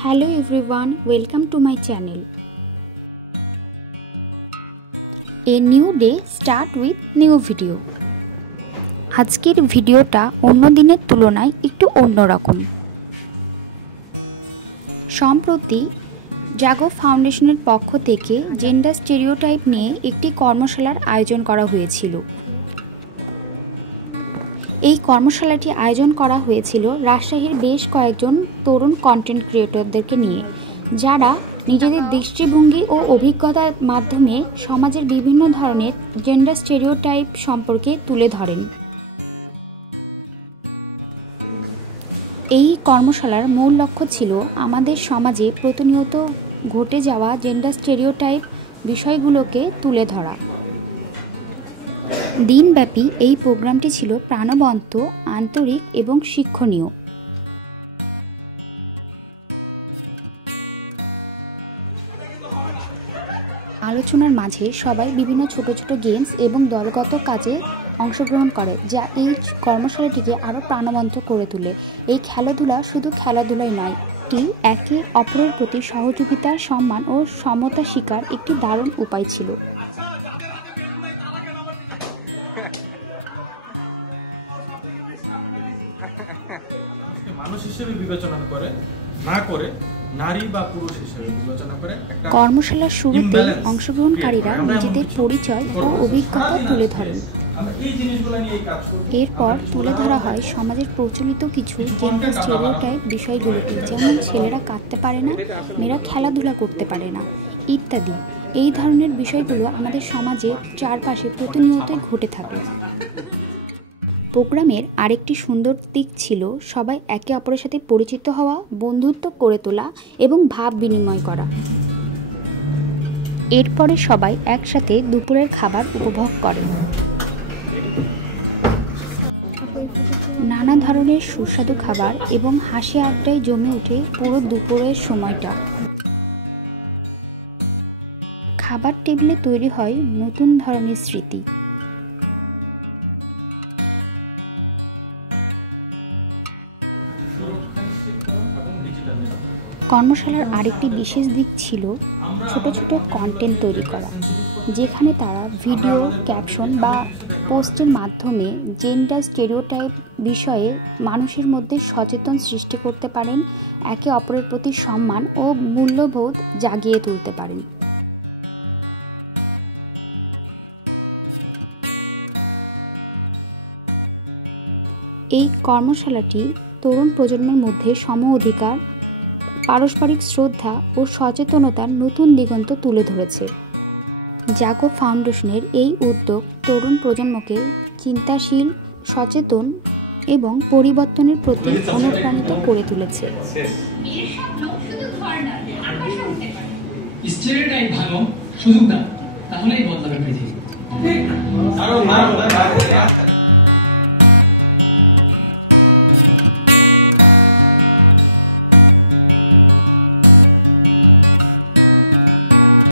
Hello everyone, welcome to my channel. A new day start with new video. আজকের ভিডিওটা অন্য দিনের তুলনায় একটু অন্যরকম। সম্প্রতি জাগো ফাউন্ডেশনের পক্ষ থেকে জেন্ডার স্টেরিওটাইপ নিয়ে একটি কর্মশালার আয়োজন করা হয়েছিল। এই কর্মশালাটি আয়োজন করা হয়েছিল রাজশাহীর বেশ কয়েকজন তরুণ কন্টেন্ট ক্রিয়েটরদেরকে নিয়ে, যারা নিজেদের দৃষ্টিভঙ্গি ও অভিজ্ঞতার মাধ্যমে সমাজের বিভিন্ন ধরনের জেন্ডার স্টেরিওটাইপ সম্পর্কে তুলে ধরেন। এই কর্মশালার মূল লক্ষ্য ছিল আমাদের সমাজে প্রতিনিয়ত ঘটে যাওয়া জেন্ডার স্টেরিওটাইপ বিষয়গুলোকে তুলে ধরা। দিনব্যাপী এই প্রোগ্রামটি ছিল প্রাণবন্ত, আন্তরিক এবং শিক্ষণীয়। আলোচনার মাঝে সবাই বিভিন্ন ছোট ছোট গেমস এবং দলগত কাজে অংশগ্রহণ করে, যা এই কর্মশালাটিকে আরও প্রাণবন্ত করে তোলে। এই খেলাধুলা শুধু খেলাধুলাই নয়, এটি একে অপরের প্রতি সহযোগিতা, সম্মান ও সমতা শিকার একটি দারুণ উপায় ছিল। মানুষ হিসেবে বিবেচনা করে না করে নারী বা পুরুষ হিসেবে বিবেচনা করে। কর্মশালার শুরুতে অংশগ্রহণকারীরা নিজেদের পরিচয় ও অভিজ্ঞতা তুলে ধরেন। এরপর তুলে ধরা হয় সমাজের প্রচলিত কিছু জেন্ডার স্টেরিওটাইপ বিষয়গুলোকে, যেমন ছেলেরা কাঁদতে পারে না, মেয়েরা খেলাধুলা করতে পারে না ইত্যাদি। এই ধরনের বিষয়গুলো আমাদের সমাজে চারপাশে প্রতিনিয়তই ঘটে থাকে। প্রোগ্রামের আরেকটি সুন্দর দিক ছিল সবাই একে অপরের সাথে পরিচিত হওয়া, বন্ধুত্ব করে তোলা এবং ভাব বিনিময় করা। এরপরে সবাই একসাথে দুপুরের খাবার উপভোগ করে। নানা ধরনের সুস্বাদু খাবার এবং হাসি আড্ডায় জমে ওঠে পুরো দুপুরের সময়টা। খাবার টেবিলে তৈরি হয় নতুন ধরনের স্মৃতি। কর্মশালার আরেকটি বিশেষ দিক ছিল ছোট ছোট কন্টেন্ট তৈরি করা, যেখানে তারা ভিডিও, ক্যাপশন বা পোস্টের মাধ্যমে জেন্ডার স্টেরিওটাইপ বিষয়ে মানুষের মধ্যে সচেতন সৃষ্টি করতে পারেন, একে অপরের প্রতি সম্মান ও মূল্যবোধ জাগিয়ে তুলতে পারেন। এই কর্মশালাটি তরুণ প্রজন্মের মধ্যে সম অধিকার, পারস্পরিক শ্রদ্ধা ও সচেতনতার নতুন দিগন্ত তুলে ধরেছে। জাগো ফাউন্ডেশনের এই উদ্যোগ তরুণ প্রজন্মকে চিন্তাশীল, সচেতন এবং পরিবর্তনের প্রতি অনুপ্রাণিত করে তুলেছে। স্টেরিওটাইপ ভাঙো, সুযোগ দাও, তাহলেই বদলাবে পৃথিবী।